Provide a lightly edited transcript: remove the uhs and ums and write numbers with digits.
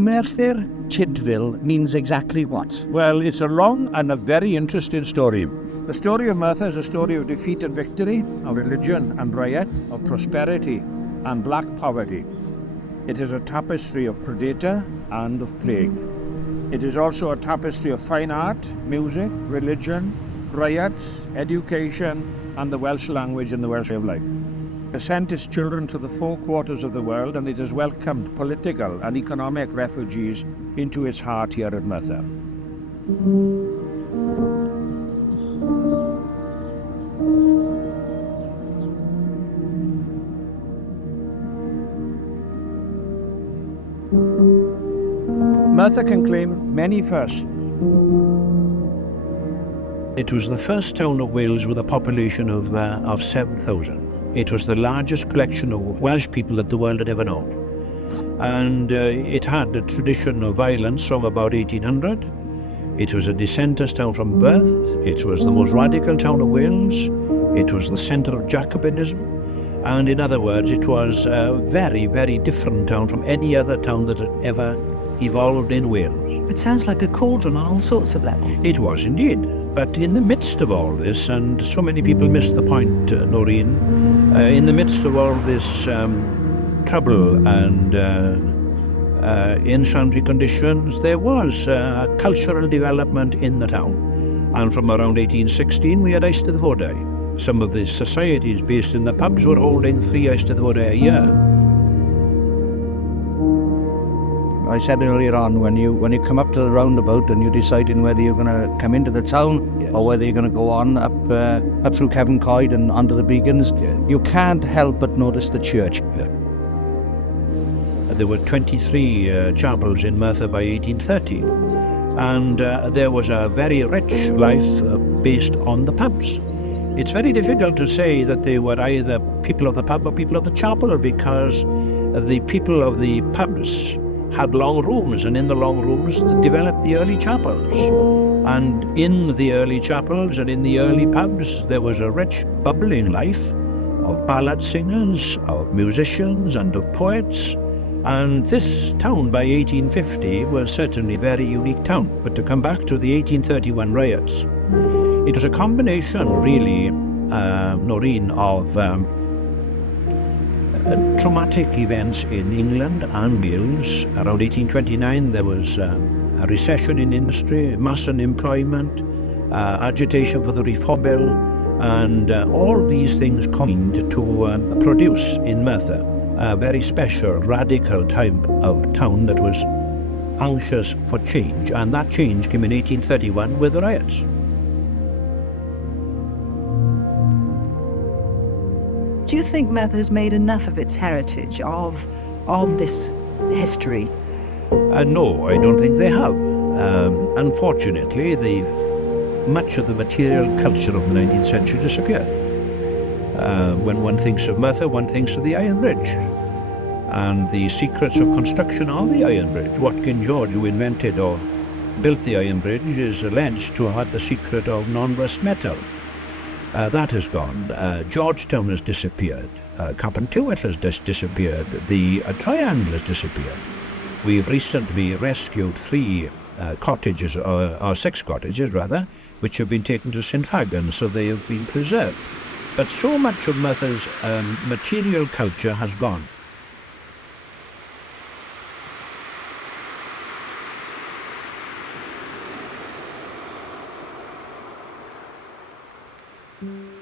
Merthyr Tydfil means exactly what? Well, it's a long and a very interesting story. The story of Merthyr is a story of defeat and victory, of religion and riot, of prosperity and black poverty. It is a tapestry of predator and of plague. It is also a tapestry of fine art, music, religion, riots, education, and the Welsh language and the Welsh way of life. It sent its children to the four quarters of the world, and it has welcomed political and economic refugees into its heart here at Merthyr. Merthyr can claim many firsts. It was the first town of Wales with a population of 7,000. It was the largest collection of Welsh people that the world had ever known. And it had a tradition of violence from about 1800. It was a dissenters town from birth. It was the most radical town of Wales. It was the centre of Jacobinism. And in other words, it was a very, very different town from any other town that had ever evolved in Wales. It sounds like a cauldron on all sorts of levels. It was indeed. But in the midst of all this, and so many people miss the point, Noreen, in the midst of all this trouble and in sundry conditions, there was cultural development in the town. And from around 1816, we had Eisteddfodau. Some of the societies based in the pubs were holding 3 Eisteddfodau a year. I said earlier on, when you come up to the roundabout and you're deciding whether you're going to come into the town or whether you're going to go on up through Kevin Coyd and onto the Beacons, you can't help but notice the church. There were 23 chapels in Merthyr by 1830, and there was a very rich life based on the pubs. It's very difficult to say that they were either people of the pub or people of the chapel, because the people of the pubs had long rooms, and in the long rooms developed the early chapels. And in the early chapels and in the early pubs, there was a rich, bubbling life of ballad singers, of musicians, and of poets. And this town by 1850 was certainly a very unique town. But to come back to the 1831 riots, it was a combination, really, Noreen, of traumatic events in England and Wales. Around 1829 there was a recession in industry, mass unemployment, agitation for the Reform Bill, and all these things combined to produce in Merthyr a very special, radical type of town that was anxious for change, and that change came in 1831 with the riots. Do you think Merthyr's made enough of its heritage, of this history? No, I don't think they have. Unfortunately, much of the material culture of the 19th century disappeared. When one thinks of Merthyr, one thinks of the Iron Bridge. And the secrets of construction of the Iron Bridge. Watkin George, who invented or built the Iron Bridge, is alleged to have had the secret of non-rust metal. That has gone. Georgetown has disappeared. Cambrensis has disappeared. The Triangle has disappeared. We've recently rescued 3 cottages, or 6 cottages rather, which have been taken to St Hagen, so they have been preserved. But so much of Merthyr's material culture has gone. Mm.